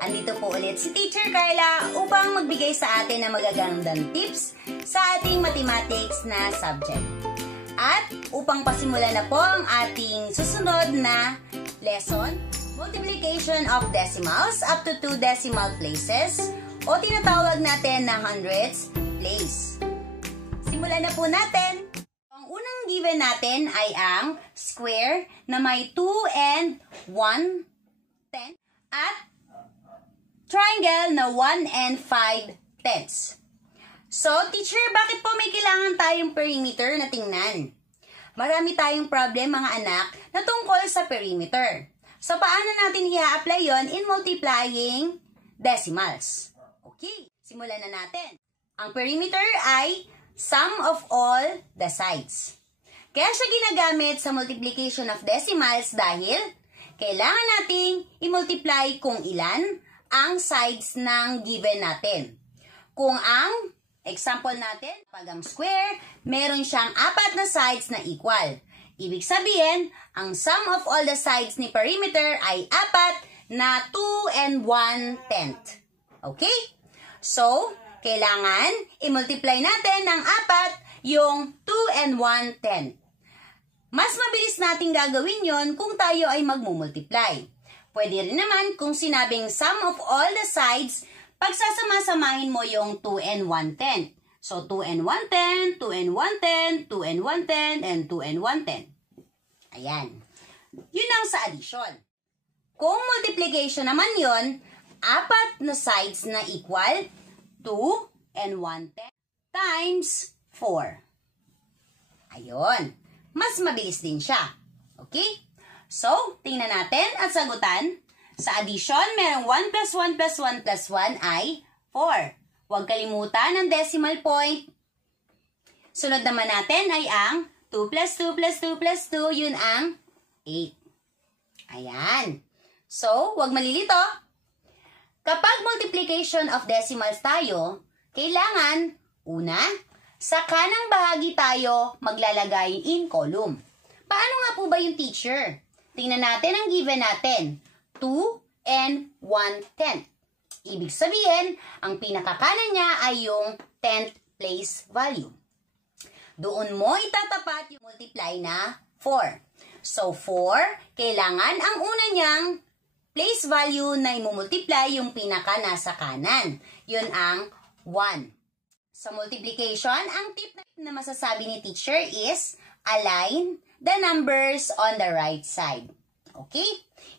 Andito po ulit si Teacher Carla upang magbigay sa atin ng magagandang tips sa ating mathematics na subject. At upang pasimulan na po ang ating susunod na lesson, multiplication of decimals up to 2 decimal places o tinatawag natin na hundredths place. Simulan na po natin. Ang unang given natin ay ang square na may 2 and 1 tenth at triangle na 1 and 5 tenths. So, teacher, bakit po may kailangan tayong perimeter na tingnan? Marami tayong problem, mga anak, na tungkol sa perimeter. So, paano natin i-apply yon in multiplying decimals? Okay, simulan na natin. Ang perimeter ay sum of all the sides. Kaya siya ginagamit sa multiplication of decimals dahil kailangan nating i-multiply kung ilan ang sides ng given natin. Kung ang example natin, pag ang square, meron siyang 4 na sides na equal. Ibig sabihin, ang sum of all the sides ni perimeter ay 4 na 2 and 1 tenth. Okay? So, kailangan i-multiply natin ng 4 yung 2 and 1 tenth. Mas mabilis nating gagawin yon kung tayo ay magmumultiply. Pwede rin naman kung sinabing sum of all the sides, pagsasama-samahin mo yung 2 and 1 tenth. So, 2 and 1 tenth, 2 and 1 tenth, 2 and 1 tenth, and 2 and 1 tenth. Ayan. Yun ang sa addition. Kung multiplication naman yon, 4 na sides na equal 2 and 1 tenth times 4. Ayun. Mas mabilis din siya. Okay? So, tingnan natin at sagutan. Sa addition, merong 1 plus 1 plus 1 plus 1 ay 4. Huwag kalimutan ang decimal point. Sunod naman natin ay ang 2 plus 2 plus 2 plus 2, yun ang 8. Ayan. So, huwag malilito. Kapag multiplication of decimals tayo, kailangan, una, sa kanang bahagi tayo maglalagay in column. Paano nga po ba yung teacher? Tingnan natin ang given natin. 2 and 1 tenth. Ibig sabihin, ang pinakakanan niya ay yung tenth place value. Doon mo itatapat yung multiply na 4. So, 4, kailangan ang una niyang place value na imumultiply yung pinaka nasa kanan. Yun ang 1. Sa multiplication, ang tip na masasabi ni teacher is align the numbers on the right side. Okay?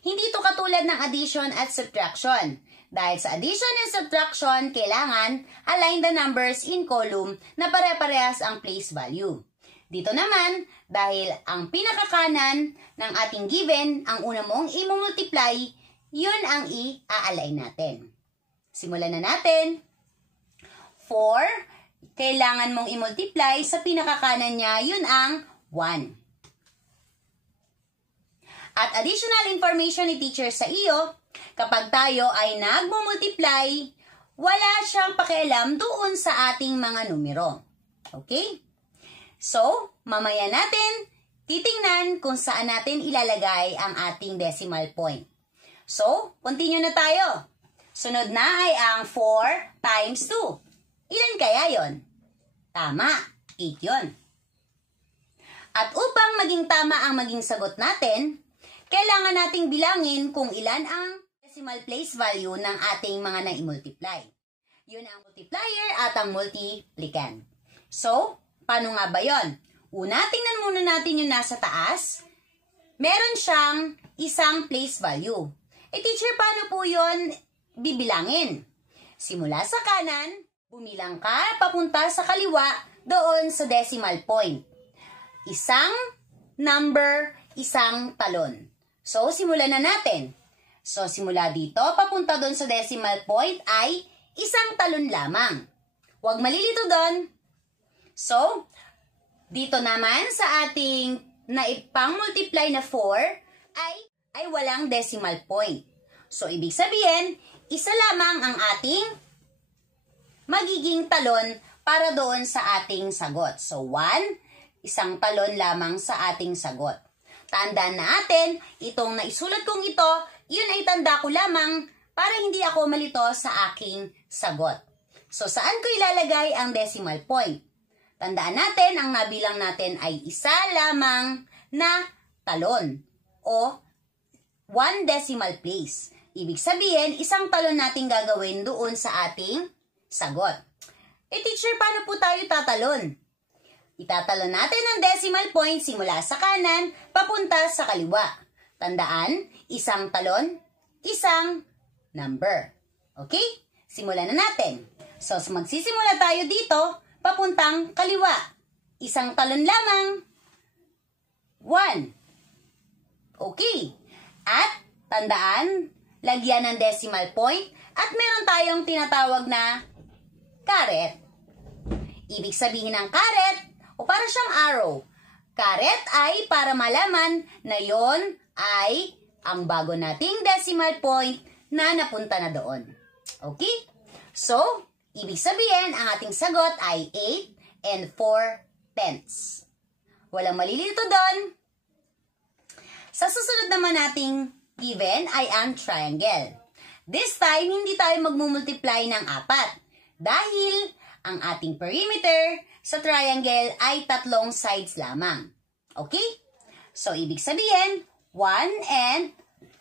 Hindi ito katulad ng addition at subtraction. Dahil sa addition and subtraction, kailangan align the numbers in column na pare-parehas ang place value. Dito naman, dahil ang pinakakanan ng ating given, ang una mong i-multiply, yun ang i-align natin. Simulan na natin. 4, kailangan mong i-multiply sa pinakakanan niya, yun ang 1. At additional information ni teacher sa iyo, kapag tayo ay nagmumultiply, wala siyang pakialam doon sa ating mga numero. Okay? So, mamaya natin titingnan kung saan natin ilalagay ang ating decimal point. So, continue na tayo. Sunod na ay ang 4 times 2. Ilan kaya yon? Tama, 8 yon. At upang maging tama ang maging sagot natin, kailangan nating bilangin kung ilan ang decimal place value ng ating mga na-multiply. Yun ang multiplier at ang multiplicand. So, paano nga ba yon? Una, tingnan muna natin yung nasa taas. Meron siyang isang place value. Teacher, paano po yon bibilangin? Simula sa kanan, bumilang ka papunta sa kaliwa doon sa decimal point. Isang number, isang talon. So, simulan na natin. So, simula dito, papunta doon sa decimal point ay isang talon lamang. Huwag malilito doon. So, dito naman sa ating naipang-multiply na 4 ay walang decimal point. So, ibig sabihin, isa lamang ang ating magiging talon para doon sa ating sagot. So, 1, isang talon lamang sa ating sagot. Tandaan natin, itong naisulat kong ito, yun ay tanda ko lamang para hindi ako malito sa aking sagot. So, saan ko ilalagay ang decimal point? Tandaan natin, ang nabilang natin ay isa lamang na talon o 1 decimal place. Ibig sabihin, isang talon natin gagawin doon sa ating sagot. Teacher, paano po tayo tatalon? Itatalon natin ang decimal point simula sa kanan papunta sa kaliwa. Tandaan, isang talon, isang number. Okay? Simulan na natin. So, magsisimula tayo dito, papuntang kaliwa. Isang talon lamang. 1. Okay. At, tandaan, lagyan ng decimal point at meron tayong tinatawag na caret. Ibig sabihin ng caret, o para siyang arrow. Caret ay para malaman na yon ay ang bago nating decimal point na napunta na doon. Okay? So, ibig sabihin, ang ating sagot ay 8 and 4/10. Walang malilito doon. Sa susunod naman nating given ay ang triangle. This time, hindi tayo magmumultiply ng 4 dahil ang ating perimeter sa triangle ay 3 sides lamang. Okay? So, ibig sabihin, 1 and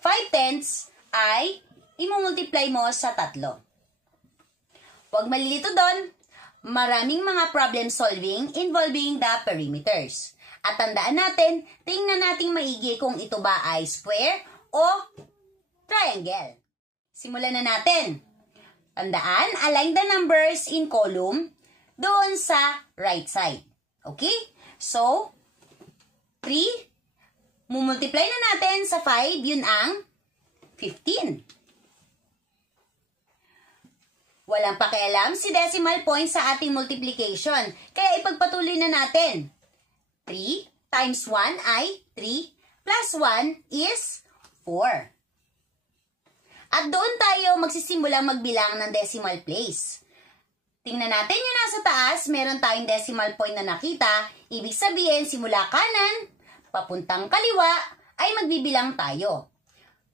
5/10 ay imumultiply mo sa 3. Huwag malilito doon. Maraming mga problem solving involving the perimeters. At tandaan natin, tingnan natin maigi kung ito ba ay square o triangle. Simulan na natin. Tandaan, align the numbers in column doon sa right side. Okay? So, 3, mumultiply na natin sa 5, yun ang 15. Walang pakialam si decimal point sa ating multiplication, kaya ipagpatuloy na natin. 3 times 1 ay 3 plus 1 is 4. At doon tayo magsisimulang magbilang ng decimal place. Tingnan natin yung nasa taas, meron tayong decimal point na nakita. Ibig sabihin, simula kanan, papuntang kaliwa, ay magbibilang tayo.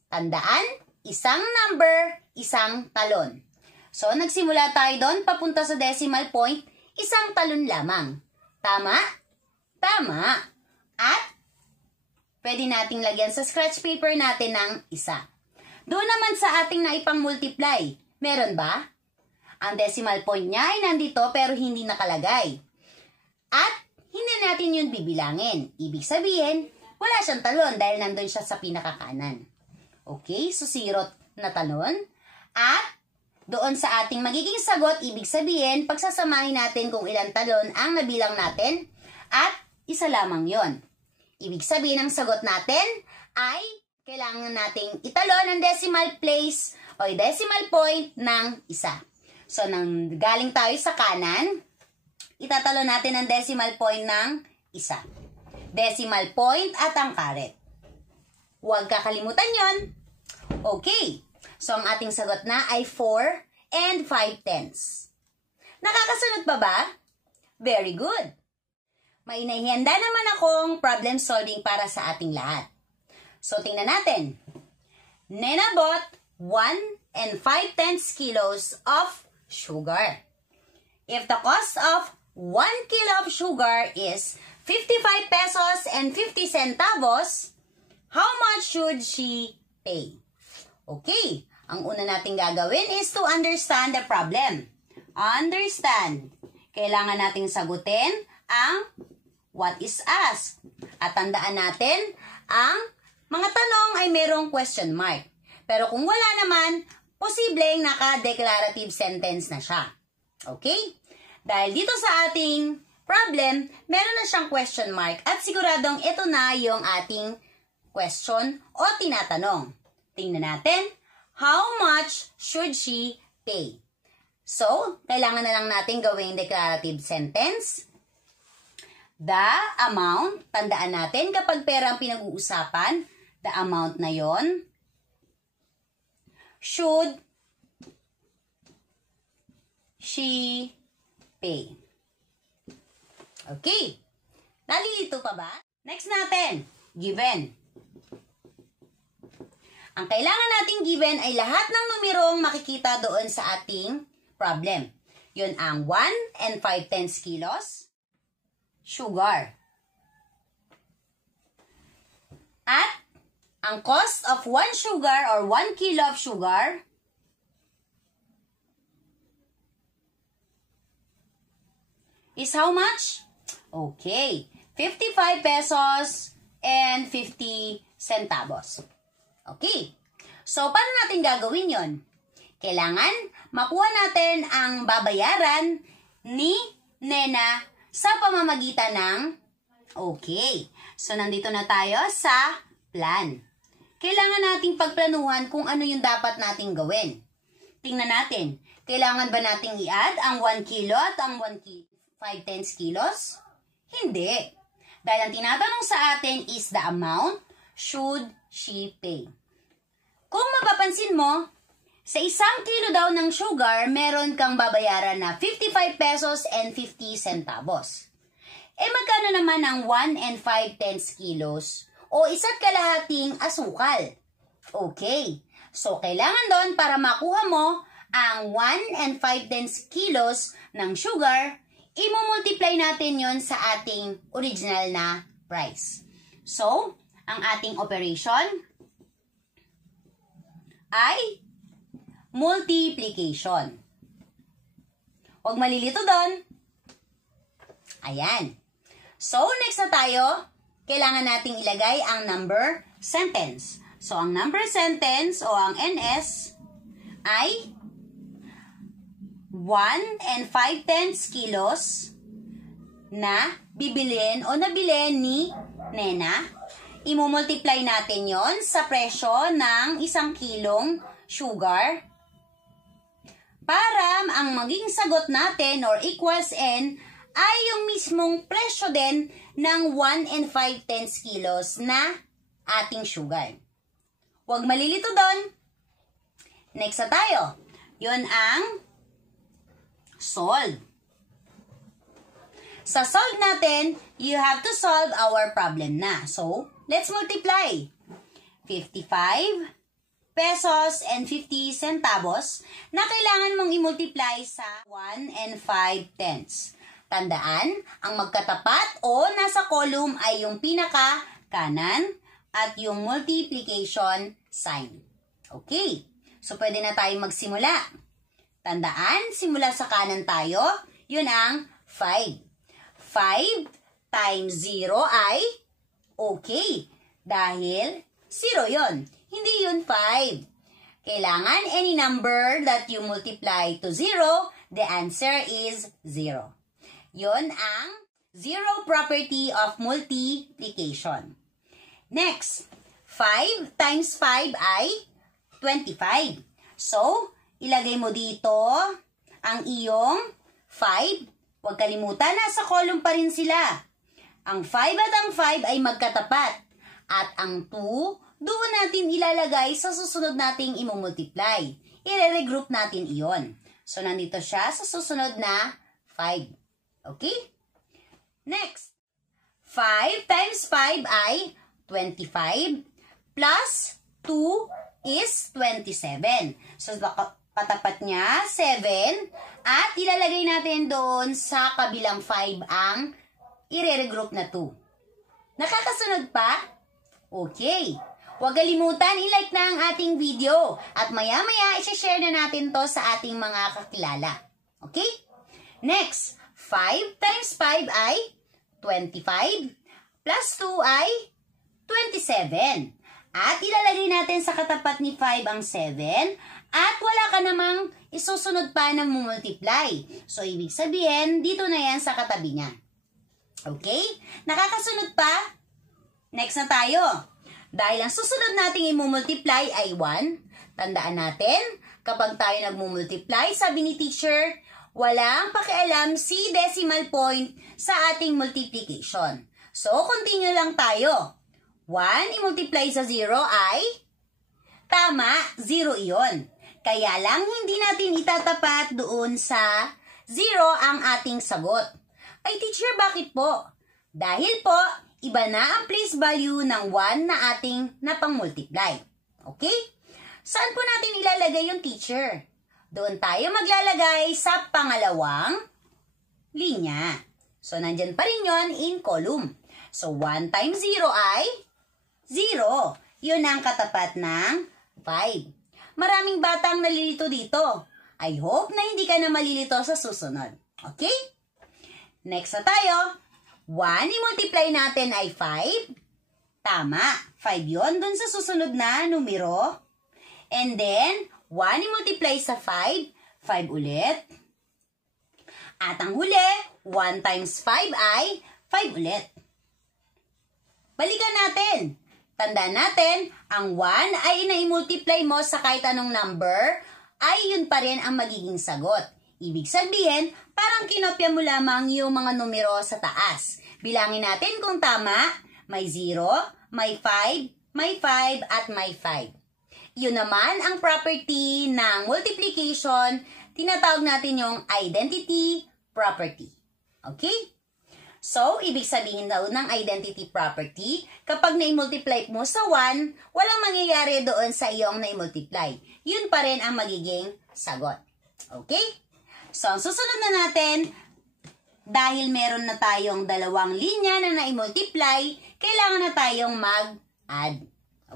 Tandaan, isang number, isang talon. So, nagsimula tayo doon, papunta sa decimal point, isang talon lamang. Tama? Tama. At, pwede nating lagyan sa scratch paper natin ng isa. Doon naman sa ating naipang-multiply, meron ba? Ang decimal point niya ay nandito pero hindi nakalagay. At, hindi natin yun bibilangin. Ibig sabihin, wala siyang talon dahil nandun siya sa pinakakanan. Okay, so 0 na talon. At, doon sa ating magiging sagot, ibig sabihin, pagsasamahin natin kung ilang talon ang nabilang natin at isa lamang yon. Ibig sabihin, ang sagot natin ay kailangan nating italon ang decimal place o decimal point ng isa. So, nang galing tayo sa kanan, itatalon natin ang decimal point ng isa. Decimal point at ang caret. Huwag kakalimutan yon. Okay. So, ang ating sagot na ay 4 and 5/10. Nakakasunod pa ba? Very good. May inihanda naman akong problem solving para sa ating lahat. So, tingnan natin. Nena bought 1 and 5/10 kilos of sugar. If the cost of 1 kilo of sugar is 55 pesos and 50 centavos, how much should she pay? Okay, ang una nating gagawin is to understand the problem. Understand. Kailangan nating sagutin ang what is asked. At tandaan natin, ang mga tanong ay merong question mark. Pero kung wala naman, posibleng naka-declarative sentence na siya. Okay? Dahil dito sa ating problem, meron na siyang question mark at siguradong ito na yung ating question o tinatanong. Tingnan natin, how much should she pay? So, kailangan na lang natin gawing declarative sentence. The amount, tandaan natin kapag pera ang pinag-uusapan, the amount na yon should she pay. Okay. Nalilito pa ba? Next natin, given. Ang kailangan nating given ay lahat ng numerong makikita doon sa ating problem. Yun ang 1 and 5/10 kilos sugar. At ang cost of 1 sugar or 1 kilo of sugar is how much? Okay, 55 pesos and 50 centavos. Okay, so paano natin gagawin yon? Kailangan makuha natin ang babayaran ni Nena sa pamamagitan ng okay. So nandito na tayo sa plan. Kailangan nating pagplanuhan kung ano yung dapat nating gawin. Tingnan natin, kailangan ba nating i-add ang 1 kilo at ang 5/10 kilos? Hindi. Dahil ang tinatanong sa atin is the amount should she pay. Kung mapapansin mo, sa 1 kilo daw ng sugar, meron kang babayaran na 55 pesos and 50 centavos. Magkano naman ang 1 and 5/10 kilos o 1.5 asukal? Okay. So, kailangan doon para makuha mo ang 1 and 5/10 kilos ng sugar, i-multiply natin yon sa ating original na price. So, ang ating operation ay multiplication. Huwag malilito doon. Ayan. So, next na tayo, kailangan nating ilagay ang number sentence. So, ang number sentence o ang NS ay 1 and 5/10 kilos na bibilin o nabilin ni Nena. Imumultiply natin yon sa presyo ng 1 kilong sugar para ang maging sagot natin or equals N ay yung mismong presyo din ng 1 and 5/10 kilos na ating sugar. Huwag malilito doon. Next na tayo. Yun ang solve. Sa solve natin, you have to solve our problem na. So, let's multiply. 55 pesos and 50 centavos na kailangan mong i-multiply sa 1 and 5/10. Tandaan, ang magkatapat o nasa column ay yung pinaka-kanan at yung multiplication sign. Okay, so pwede na tayong magsimula. Tandaan, simula sa kanan tayo, yun ang 5. 5 times 0 ay okay, dahil 0 yun. Hindi yun 5. Kailangan any number that you multiply to 0, the answer is 0. Yun ang zero property of multiplication. Next, 5 times 5 ay 25. So, ilagay mo dito ang iyong 5. Huwag kalimutan, nasa column pa rin sila. Ang 5 at ang 5 ay magkatapat. At ang 2, doon natin ilalagay sa susunod nating imumultiply. I-regroup natin iyon. So, nandito siya sa susunod na 5. Okay? Next, 5 times 5 ay 25 plus 2 is 27. So, katapat niya, 7. At ilalagay natin doon sa kabilang 5 ang i-regroup na 2. Nakakasunod pa? Okay. Huwag kalimutan, i-like na ang ating video. At maya-maya, i-share na natin to sa ating mga kakilala. Okay? Next, 5 times 5 ay 25 plus 2 ay 27. At ilalagay natin sa katapat ni 5 ang 7 at wala ka namang isusunod pa na multiply. So, ibig sabihin, dito na yan sa katabi niya. Okay? Nakakasunod pa? Next na tayo. Dahil ang susunod nating imumultiply ay 1, tandaan natin, kapag tayo nagmumultiply, sabi ni teacher, walang pakialam si decimal point sa ating multiplication. So, continue lang tayo. 1 i-multiply sa 0 ay tama, 0 iyon. Kaya lang hindi natin itatapat doon sa 0 ang ating sagot. Ay teacher, bakit po? Dahil po, iba na ang place value ng 1 na ating napang-multiply. Okay? Saan po natin ilalagay yung teacher? Doon tayo maglalagay sa pangalawang linya. So, nandyan pa rin yun in column. So, 1 times 0 ay 0. Yun ang katapat ng 5. Maraming batang nalilito dito. I hope na hindi ka na malilito sa susunod. Okay? Next na tayo. 1 i-multiply natin ay 5. Tama. 5 yun dun sa susunod na numero. And then, 1 i-multiply sa 5. 5 ulit. At ang huli, 1 times 5 ay 5 ulit. Balikan natin. Tandaan natin, ang 1 ay na-multiply mo sa kahit anong number, ay yun pa rin ang magiging sagot. Ibig sabihin, parang kinopya mo lamang yung mga numero sa taas. Bilangin natin kung tama, may 0, may 5, may 5, at may 5. Yun naman ang property ng multiplication, tinatawag natin yung identity property. Okay? So, ibig sabihin daw ng identity property, kapag na-multiply mo sa 1, walang mangyayari doon sa iyong na-multiply. Yun pa rin ang magiging sagot. Okay? So, ang susunod na natin, dahil meron na tayong dalawang linya na na-multiply, kailangan na tayong mag-add.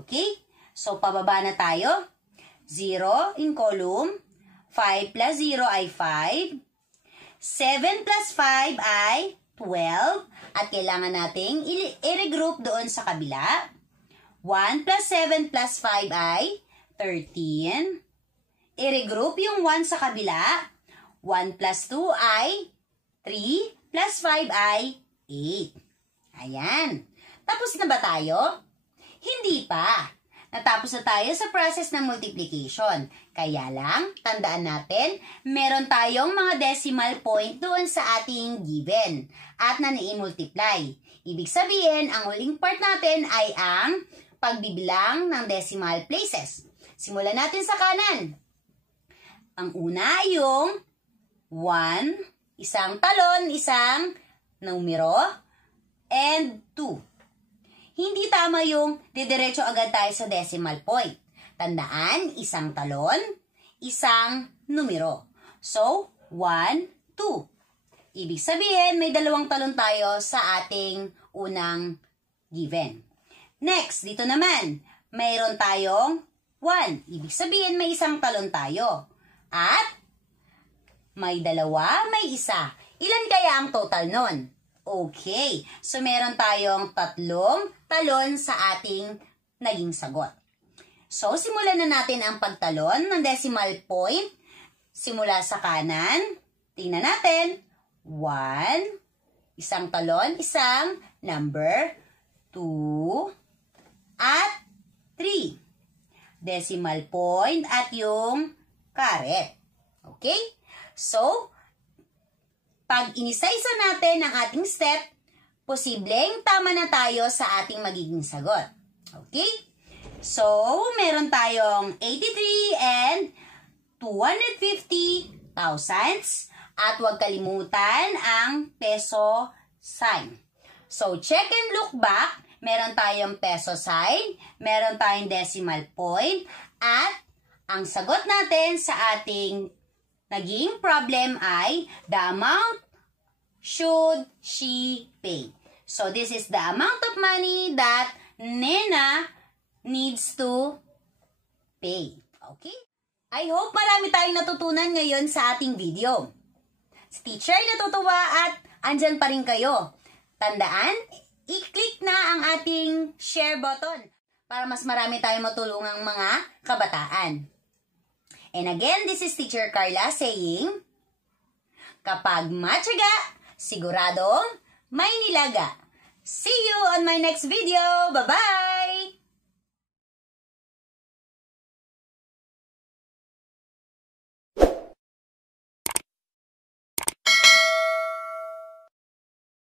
Okay? So, pababa na tayo. 0 in column. 5 plus 0 ay 5. 7 plus 5 ay 12. At kailangan nating i-regroup doon sa kabila. 1 plus 7 plus 5 ay 13. I-regroup yung 1 sa kabila. 1 plus 2 ay 3 plus 5 ay 8. Ayan. Tapos na ba tayo? Hindi pa. Natapos na tayo sa process ng multiplication. Kaya lang, tandaan natin, meron tayong mga decimal point doon sa ating given at na i-multiply. Ibig sabihin, ang huling part natin ay ang pagbibilang ng decimal places. Simulan natin sa kanan. Ang una ay yung 1, isang talon, isang numero, and 2. Hindi tama yung didiretso agad tayo sa decimal point. Tandaan, isang talon, isang numero. So, 1, 2. Ibig sabihin, may dalawang talon tayo sa ating unang given. Next, dito naman, mayroon tayong 1. Ibig sabihin, may isang talon tayo. At, may dalawa, may isa. Ilan kaya ang total nun? Okay, so meron tayong 3 talon sa ating naging sagot. So, simulan na natin ang pagtalon ng decimal point. Simula sa kanan. Tingnan natin. 1, isang talon, isang number, 2, at 3. Decimal point at yung caret. Okay? So, pag inisa-isa natin ang ating step, posibleng tama na tayo sa ating magiging sagot. Okay? So, meron tayong 83 and 250 thousandths. At huwag kalimutan ang peso sign. So, check and look back. Meron tayong peso sign, meron tayong decimal point, at ang sagot natin sa ating naging problem ay the amount should she pay. So, this is the amount of money that Nena needs to pay. Okay? I hope marami tayong natutunan ngayon sa ating video. Si teacher ay natutuwa at andyan pa rin kayo. Tandaan, i-click na ang ating share button para mas marami tayong matulungang mga kabataan. And again, this is Teacher Carla saying, kapag matyaga, siguradong may nilaga. See you on my next video. Bye-bye!